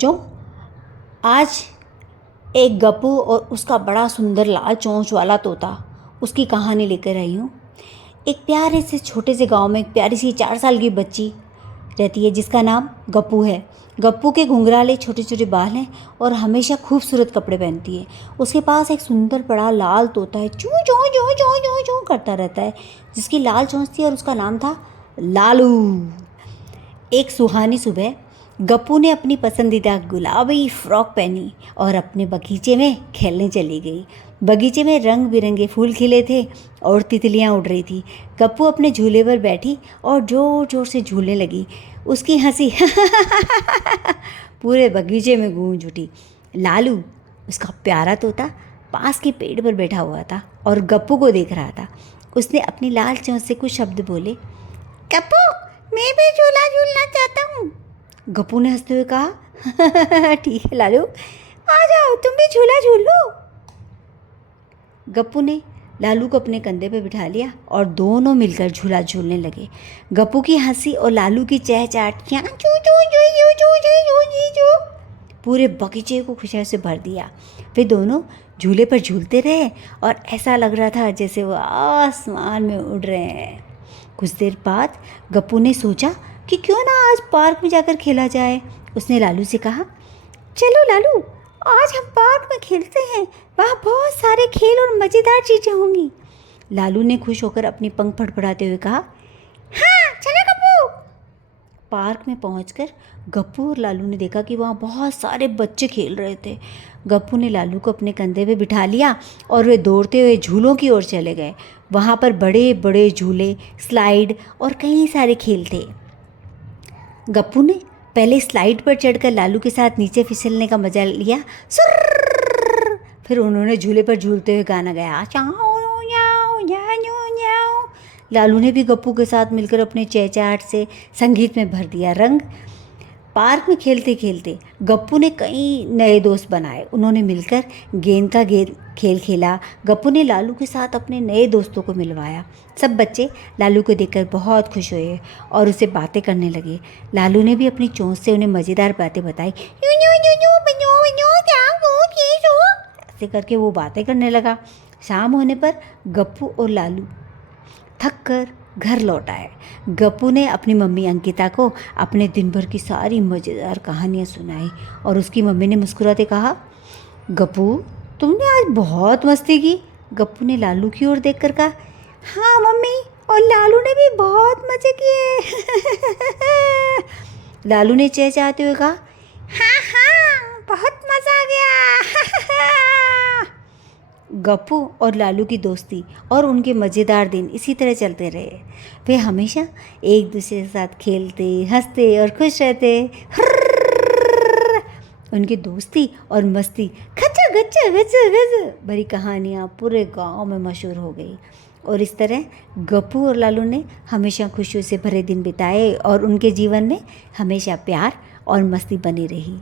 बच्चों, आज एक गप्पू और उसका बड़ा सुंदर लाल चोंच वाला तोता, उसकी कहानी लेकर आई हूँ। एक प्यारे से छोटे से गांव में एक प्यारी सी 4 साल की बच्ची रहती है जिसका नाम गप्पू है। गप्पू के घुंघराले छोटे छोटे बाल हैं और हमेशा खूबसूरत कपड़े पहनती है। उसके पास एक सुंदर बड़ा लाल तोता है, चू चू चू चू चू चू करता रहता है, जिसकी लाल चोंच थी और उसका नाम था लालू। एक सुहानी सुबह गप्पू ने अपनी पसंदीदा गुलाबी फ्रॉक पहनी और अपने बगीचे में खेलने चली गई। बगीचे में रंग बिरंगे फूल खिले थे और तितलियां उड़ रही थी। गप्पू अपने झूले पर बैठी और ज़ोर ज़ोर से झूलने लगी। उसकी हंसी पूरे बगीचे में गूंज उठी। लालू, उसका प्यारा तोता, पास के पेड़ पर बैठा हुआ था और गप्पू को देख रहा था। उसने अपनी लाल चोंच से कुछ शब्द बोले। गप्पू, मैं भी झूला झूलना चाहता हूँ। गप्पू ने हंसते हुए कहा, ठीक है लालू, आ जाओ, तुम भी झूला झूल लो। गप्पू ने लालू को अपने कंधे पर बिठा लिया और दोनों मिलकर झूला झूलने लगे। गप्पू की हंसी और लालू की चहचहाट पूरे बगीचे को खुशियों से भर दिया। वे दोनों झूले पर झूलते रहे और ऐसा लग रहा था जैसे वो आसमान में उड़ रहे हैं। कुछ देर बाद गप्पू ने सोचा कि क्यों ना आज पार्क में जाकर खेला जाए। उसने लालू से कहा, चलो लालू, आज हम पार्क में खेलते हैं, वहाँ बहुत सारे खेल और मज़ेदार चीज़ें होंगी। लालू ने खुश होकर अपनी पंख फड़फड़ाते हुए कहा, हाँ चलो गप्पू। पार्क में पहुंचकर गप्पू और लालू ने देखा कि वहाँ बहुत सारे बच्चे खेल रहे थे। गप्पू ने लालू को अपने कंधे पे बिठा लिया और वे दौड़ते हुए झूलों की ओर चले गए। वहाँ पर बड़े बड़े झूले, स्लाइड और कई सारे खेल थे। गप्पू ने पहले स्लाइड पर चढ़कर लालू के साथ नीचे फिसलने का मजा लिया। सुर्र। फिर उन्होंने झूले पर झूलते हुए गाना गाया, चाओ याओ याओ याओ। लालू ने भी गप्पू के साथ मिलकर अपने चहचहाट से संगीत में भर दिया रंग। पार्क में खेलते खेलते गप्पू ने कई नए दोस्त बनाए। उन्होंने मिलकर गेंद का खेल खेला। गप्पू ने लालू के साथ अपने नए दोस्तों को मिलवाया। सब बच्चे लालू को देखकर बहुत खुश हुए और उससे बातें करने लगे। लालू ने भी अपनी चोंच से उन्हें मज़ेदार बातें बताई। ऐसे करके वो बातें करने लगा। शाम होने पर गप्पू और लालू थक कर घर लौट आए। गप्पू ने अपनी मम्मी अंकिता को अपने दिन भर की सारी मज़ेदार कहानियाँ सुनाई और उसकी मम्मी ने मुस्कुराते कहा, गप्पू, तुमने आज बहुत मस्ती की। गप्पू ने लालू की ओर देखकर कहा, हाँ मम्मी, और लालू ने भी बहुत मज़े किए। लालू ने चहचहाते हुए कहा, हाँ बहुत मज़ा आ गया। गप्पू और लालू की दोस्ती और उनके मज़ेदार दिन इसी तरह चलते रहे। वे हमेशा एक दूसरे के साथ खेलते, हंसते और खुश रहते। उनकी दोस्ती और मस्ती खचा खचा खचा खचा भरी कहानियाँ पूरे गांव में मशहूर हो गई। और इस तरह गप्पू और लालू ने हमेशा खुशियों से भरे दिन बिताए और उनके जीवन में हमेशा प्यार और मस्ती बनी रही।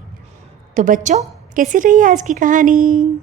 तो बच्चों, कैसी रही आज की कहानी?